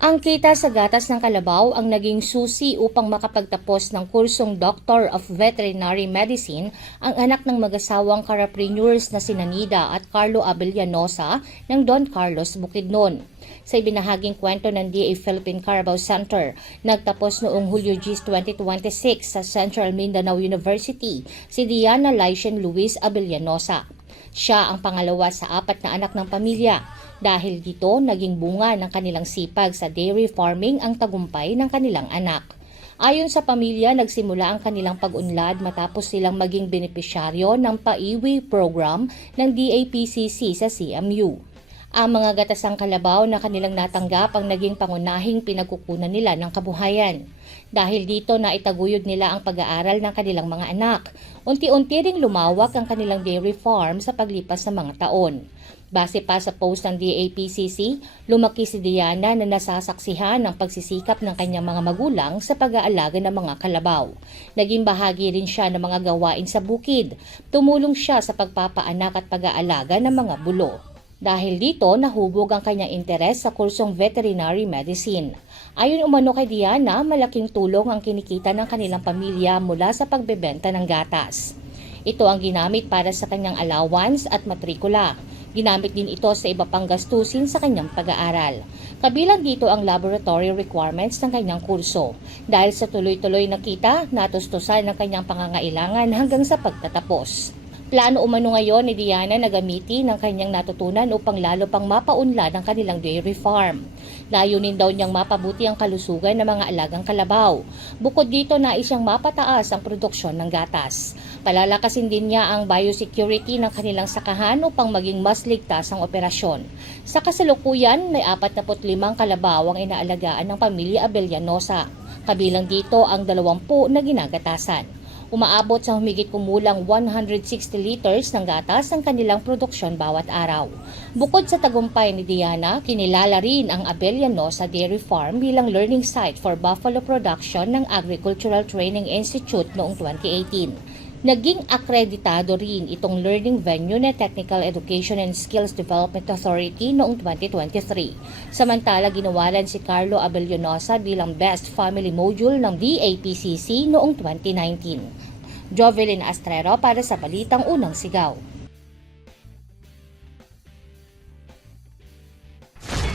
Ang kita sa gatas ng kalabaw ang naging susi upang makapagtapos ng kursong Doctor of Veterinary Medicine ang anak ng mag-asawang carapreneurs na sina Nida at Carlo Abellanosa ng Don Carlos Bukidnon. Sa ibinahaging kwento ng DA Philippine Carabao Center, nagtapos noong Hulyo 2026 sa Central Mindanao University si Diana Lycian Luis Abellanosa. Siya ang pangalawa sa 4 na anak ng pamilya. Dahil dito, naging bunga ng kanilang sipag sa dairy farming ang tagumpay ng kanilang anak. Ayon sa pamilya, nagsimula ang kanilang pag-unlad matapos silang maging benepisyaryo ng PAIWI program ng DAPCC sa CMU. Ang mga gatasang kalabaw na kanilang natanggap ang naging pangunahing pinagkukunan nila ng kabuhayan. Dahil dito na itaguyod nila ang pag-aaral ng kanilang mga anak. Unti-unti ring lumawak ang kanilang dairy farm sa paglipas ng mga taon. Base pa sa post ng DAPCC, lumaki si Diana na nasasaksihan ng pagsisikap ng kanyang mga magulang sa pag-aalaga ng mga kalabaw. Naging bahagi rin siya ng mga gawain sa bukid. Tumulong siya sa pagpapaanak at pag-aalaga ng mga bulo. Dahil dito, nahubog ang kanyang interes sa kursong veterinary medicine. Ayon umano kay Diana, malaking tulong ang kinikita ng kanilang pamilya mula sa pagbebenta ng gatas. Ito ang ginamit para sa kanyang allowance at matrikula. Ginamit din ito sa iba pang gastusin sa kanyang pag-aaral. Kabilang dito ang laboratory requirements ng kanyang kurso. Dahil sa tuloy-tuloy na kita, natustusan ng kanyang pangangailangan hanggang sa pagtatapos. Plano umano ngayon ni Diana na gamitin ang kanyang natutunan upang lalo pang mapaunlad ang kanilang dairy farm. Layunin daw niyang mapabuti ang kalusugan ng mga alagang kalabaw. Bukod dito, nais siyang mapataas ang produksyon ng gatas. Palalakasin din niya ang biosecurity ng kanilang sakahan upang maging mas ligtas ang operasyon. Sa kasalukuyan, may 45 kalabaw ang inaalagaan ng pamilya Abellanosa. Kabilang dito ang 20 na ginagatasan. Umaabot sa humigit kumulang 160 liters ng gatas ang kanilang produksyon bawat araw. Bukod sa tagumpay ni Diana, kinilala rin ang Abellanosa Dairy Farm bilang learning site for buffalo production ng Agricultural Training Institute noong 2018. Naging akreditado rin itong learning venue ng Technical Education and Skills Development Authority noong 2023. Samantala, ginawalan si Carlo Abellanosa bilang Best Family Module ng DAPCC noong 2019. Jovelyn Astrero para sa Balitang Unang Sigaw.